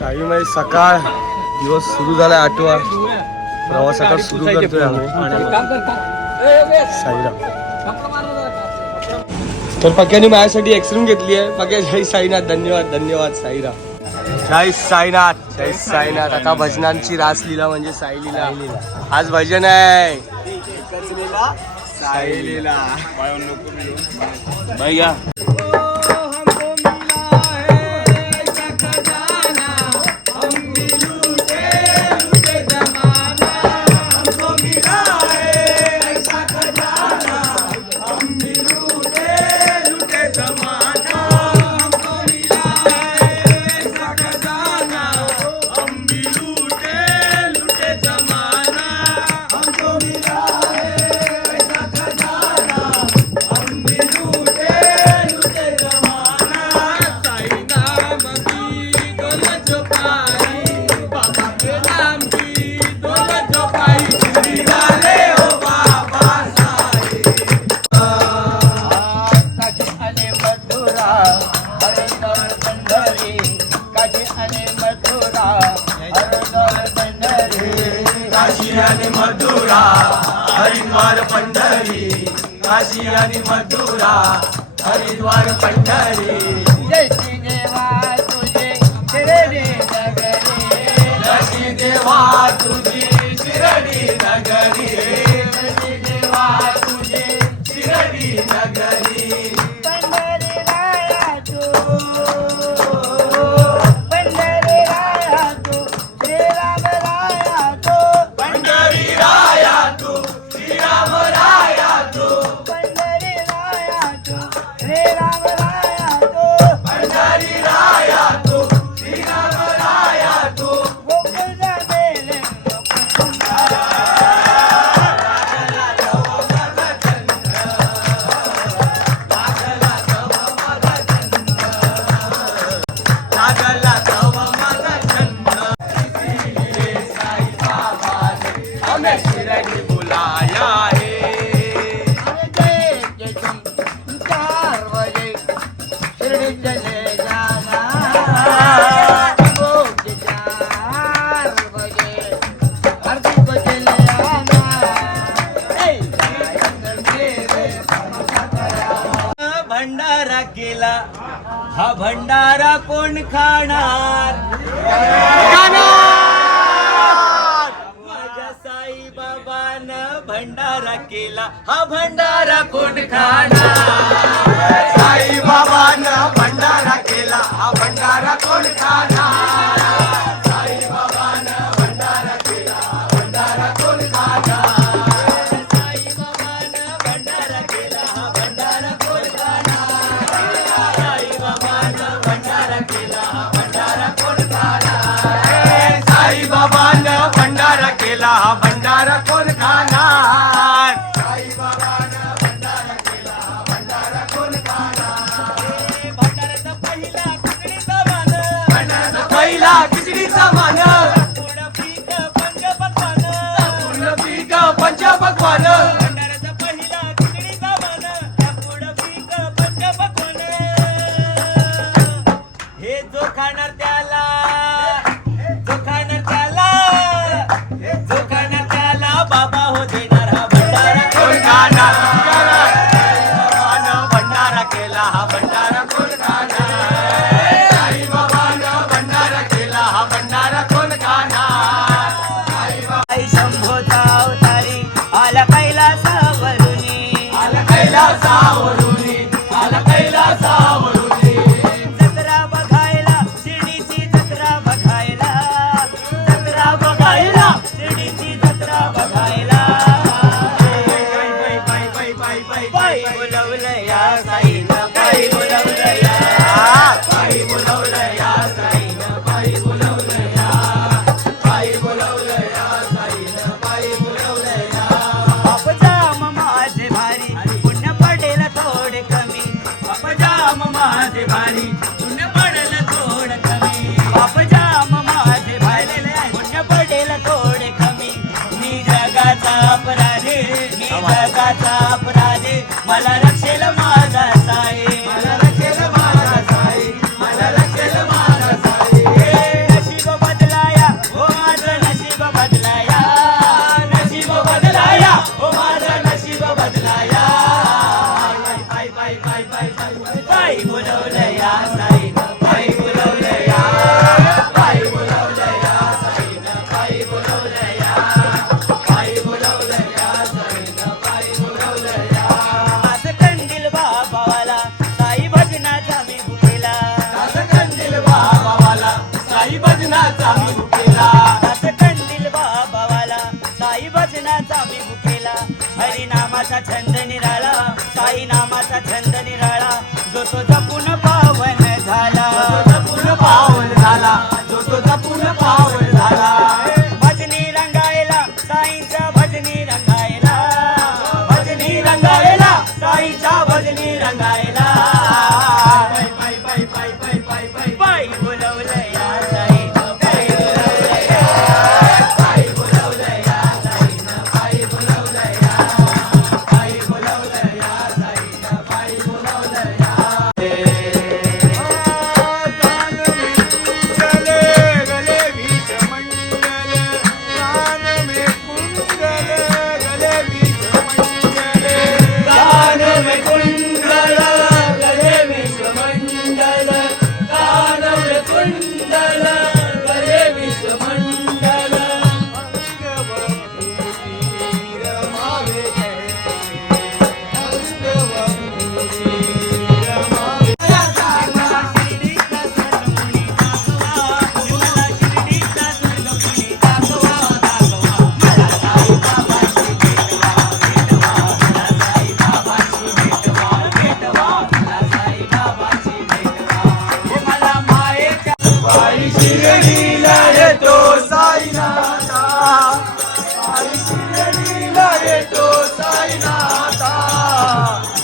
साईमध्ये सकाळ. दिवस सुरू झालाय आठवा. प्रवासाकडे सुरू करतोय आम्ही. साईराम. तर पक्याने माझ्यासाठी एक्सरूम घेतली आहे. पक्या जय साईनाथ. धन्यवाद धन्यवाद साईराम. जय साईनाथ. जय साईनाथ. आता भजनांची रास लीला म्हणजे साई लीला आज भजन आहे. साई मथुरा हरिद्वार पंढरी. जय श्री देवा तुझे शिरडी नगरी. जशी देवा तुझी शिरडी नगरी. जय श्री देवा तुझे शिरडी नगरी. बुलाया है जय जय चार बजे शिरडी चले जाना भोग चार बजे आरती को चले आना भंडारा केला. हा भंडारा कोण खाणार? भंडारा केला हा भंडारा कोण खाणार साई बाबानं भंडारा केला हा भंडारा कोण खाणार भारी. पुण्य पडेल थोडे कमी. बापजाम माझे भारी पुण्य पडेल थोडे कमी. मी जगाचा अपराधी मी जगाचा अपराधी. मला नामाचा छंद निराळा साई नामाचा छंद निराळा जो तो जपून पावन झाला. जपून पावन झाला जो तो जपून पावन झाला.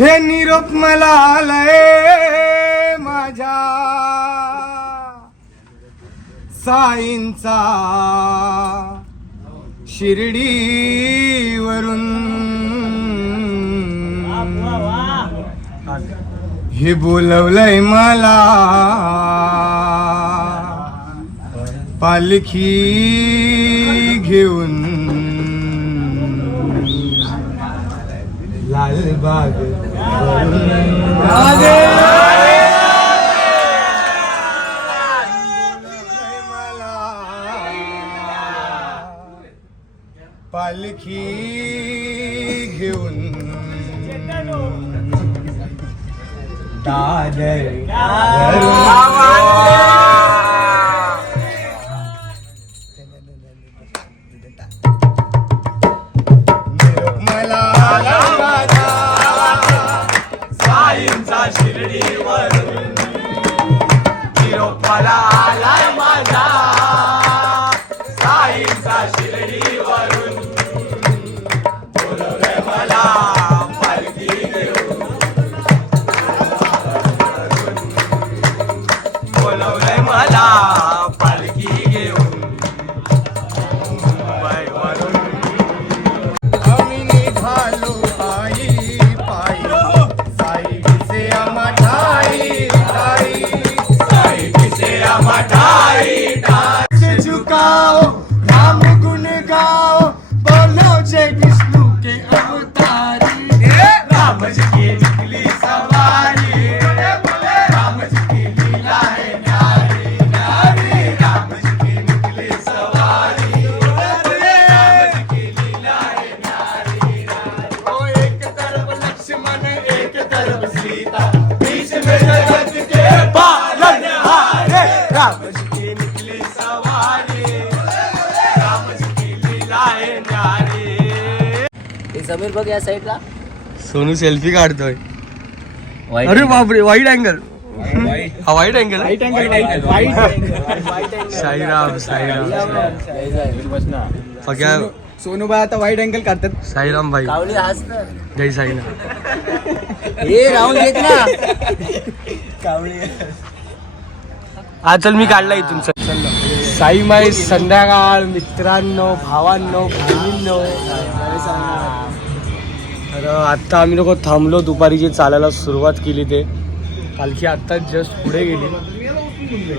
हे निरोप मला आलय माझ्या. साईंचा शिर्डीवरून. हे बोलवलंय मला. पालखी घेऊन. লালবাগ पालखी घेऊन दादर मला शिर्डीवरून. निरोपाला आला अँगल बघ या साईडला सोनू सेल्फी काढतोय. अरे बापरे वाईट अँगल हा वाईट अँगल साईराम साईराम. सोनू बाई आता वाईट अँगल काढतात. साईराम भाई. जय साईराम. हे राहून घेत ना. कावळी. हा चल मी काढला इथून साई माई संध्याकाळ मित्रांनो भावांनो बहिणींनो. तर आत्ता आम्ही लोक थांबलो दुपारी जे चालायला सुरुवात केली ते. पालखी आत्ता जस्ट पुढे गेली.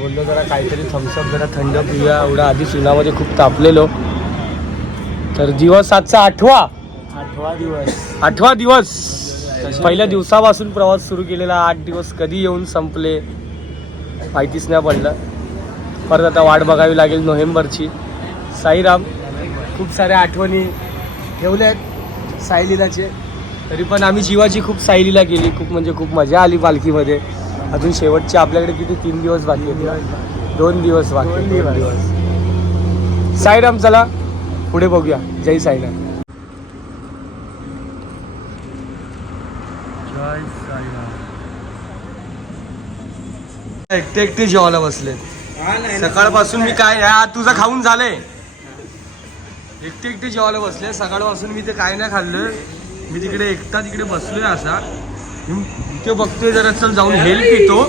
बोललो जरा काहीतरी थम्सअप जरा थंड पिऊया. एवढा आधीच उन्हामध्ये खूप तापलेलो. तर दिवस आजचा आठवा. आठवा दिवस. आठवा दिवस. पहिल्या दिवसापासून प्रवास सुरू केलेला. आठ दिवस कधी येऊन संपले माहितीच नाही पडलं. परत आता वाट बघावी लागेल नोव्हेंबरची. साईराम खूप साऱ्या आठवणी ठेवल्यात साईलीलाचे तरी पण आम्ही जीवाची खूप साईलीला केली खूप म्हणजे खूप मजा आली पालखीमध्ये. अजून शेवटचे आपल्याकडे किती? तीन दिवस बाकी आहेत. दोन दिवस बाकी दोन दिवस. साईराम चला पुढे बघूया. जय साईराम. एकटे एकटे जेवायला बसले सकाळपासून मी काय तुझं खाऊन झालंय. एकटे एकटे जेवायला बसले सकाळपासून मी ते काय नाही खाल्लं. मी तिकडे एकटा तिकडे बसलोय असा. इथे बघतोय जरा चल जाऊन हेल पितो.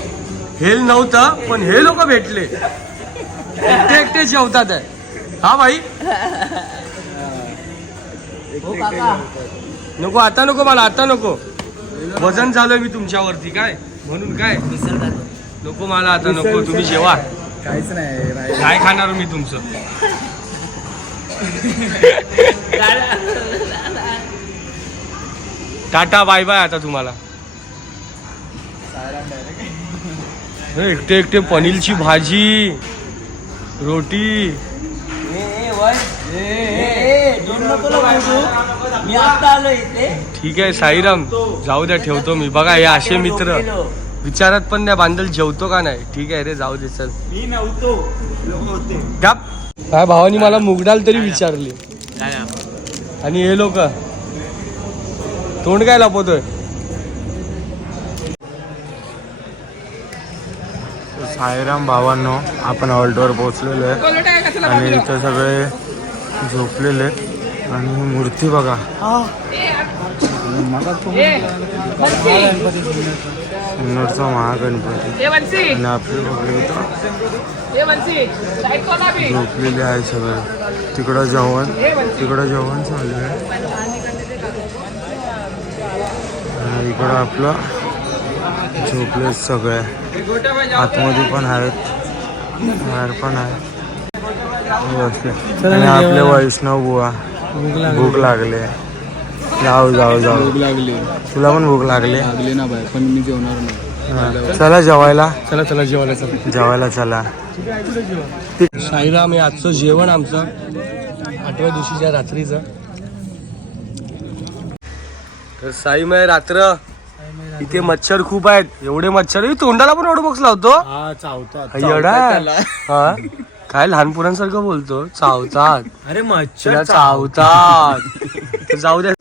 हेल नव्हतं पण हे लोक भेटले. एकटे एकटे जेवतात आहे. हा भाई हो नको आता नको मला आता नको. वजन झालंय मी तुमच्यावरती काय? म्हणून काय? नको मला आता नको तुम्ही जेवा. काहीच नाही. काय खाणार मी तुमचं? टाटा बाय बाय आता तुम्हाला. एकटे एकटे पनीरची भाजी रोटी. मी आता आलो इथे. ठीक आहे साईराम जाऊ द्या ठेवतो मी. बघा हे असे मित्र. विचारात पण नाही बांधल जेवतो का नाही? ठीक आहे रे जाऊ दे चल. मी नव्हतो. गप. काय भावानी मला मुगडाल तरी विचारली. आणि हे लोक तोंड काय लपवतोय? साईराम भावांनो आपण हॉल्टवर पोहोचलेलो आहे. आणि इथं सगळे झोपलेले आणि ही मूर्ती बघा. सिन्नरचा महागणपती. आणि आपले बघले झोपलेले आहे सगळे. तिकडं जेवण तिकडं जेवण चालू आहे आणि इकडं आपलं झोपले सगळे. आतमध्ये पण आहेत. बाहेर पण आहेत. आणि आपले वैष्णव बुवा. भूक लागले. जाऊ जाऊ जाऊ. लागली. तुला पण भूक लागली? लागली ना बाय पण मी जेवणार नाही. चला जेवायला. चला चला जेवायला चला. जेवायला चला. साईराम हे आजचं जेवण आमचं आठव्या दिवशीच्या रात्रीचं. तर साईमय रात्र. इथे मच्छर खूप आहेत. एवढे मच्छर हे तोंडाला पण एवढं बॉक्स लावतो. हा हा काय लहान पोरांसारखं बोलतो? चावतात. अरे तिला चावतात. जाऊ द्या.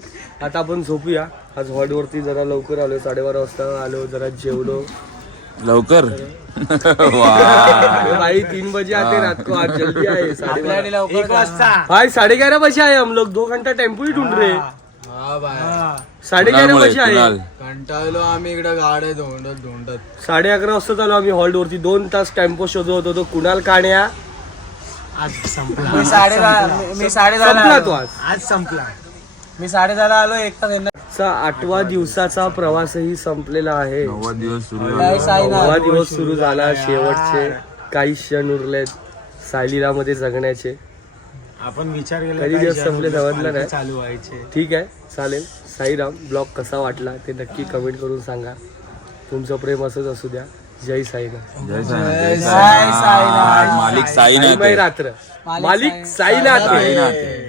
आता आपण झोपूया. आज हॉट वरती जरा लवकर आलो साडेबारा वाजता आलो जरा जेवलो. लवकर? भाई तीन बजे आते रात को आज जल्दी साढ़े बारह एक वाजता. भाई साढ़े ग्यारह बजे आए हम लोग. दो घंटा टेम्पो ही ढूंढ रहे. हा. बाय साढ़े ग्यारह कुणालमुळे, कुणाल. कंटाळलो आम्ही इकडे गाड्या धोंडत धोंडत. साडे अकरा वाजता चालू आम्ही हॉल्ट वरती दोन तास टेम्पो शोधत होतो. तो कुणाल काण्या? मी साडे मी साडे संपला तो आज. आज संपला. मी साडे आलो. एक तास येणार चा आठवा दिवसाचा प्रवासही संपलेला आहे. नव्वद दिवस सुरू साईनाथ. नववा दिवस सुरू झाला. शेवटचे काही क्षण उरलेत सायलीलामध्ये जगण्याचे. आपण विचार केला कधी दिवस संपले समजलं नाही चालू व्हायचे ठीक आहे चालेल साईराम ब्लॉग कसा वाटला ते नक्की कमेंट करून सांगा तुमचं प्रेम असंच असू द्या जय साईनाथ. साईनाथ. मालिक साईनाथ आहे. रात्र मालिक साईनाथ आहे.